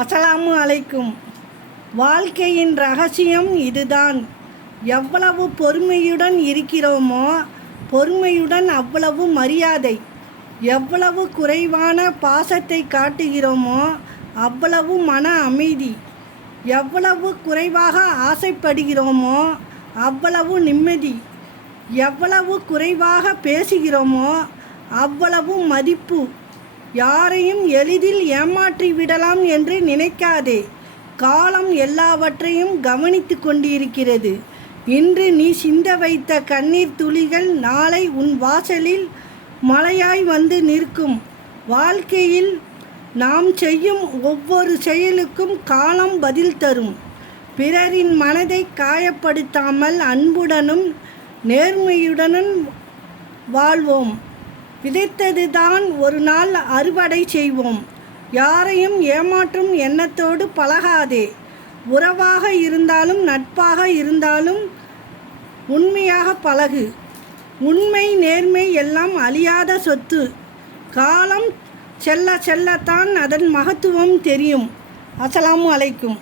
அஸ்ஸலாமு அலைக்கும். வாழ்க்கையின் ரகசியம் இதுதான். எவ்வளவு பொறுமையுடன் இருக்கிறோமோ பொறுமையுடன் அவ்வளவு மரியாதை. எவ்வளவு குறைவான பாசத்தை காட்டுகிறோமோ அவ்வளவு மன அமைதி. எவ்வளவு குறைவாக ஆசைப்படுகிறோமோ அவ்வளவு நிம்மதி. எவ்வளவு குறைவாக பேசுகிறோமோ அவ்வளவு மதிப்பு. யாரையும் எளிதில் ஏமாற்றி விடலாம் என்று நினைக்காதே. காலம் எல்லாவற்றையும் கவனித்து கொண்டிருக்கிறது. இன்று நீ சிந்த வைத்த கண்ணீர் துளிகள் நாளை உன் வாசலில் மழையாய் வந்து நிற்கும். வாழ்க்கையில் நாம் செய்யும் ஒவ்வொரு செயலுக்கும் காலம் பதில் தரும். பிறரின் மனதை காயப்படுத்தாமல் அன்புடனும் நேர்மையுடனும் வாழ்வோம். விதைத்தது தான் ஒரு நாள் அறுவடை செய்வோம். யாரையும் ஏமாற்றும் எண்ணத்தோடு பழகாதே. உறவாக இருந்தாலும் நட்பாக இருந்தாலும் உண்மையாக பழகு. உண்மை நேர்மை எல்லாம் அழியாத சொத்து. காலம் செல்ல செல்லத்தான் அதன் மகத்துவம் தெரியும். அஸ்ஸலாமு அலைக்கும்.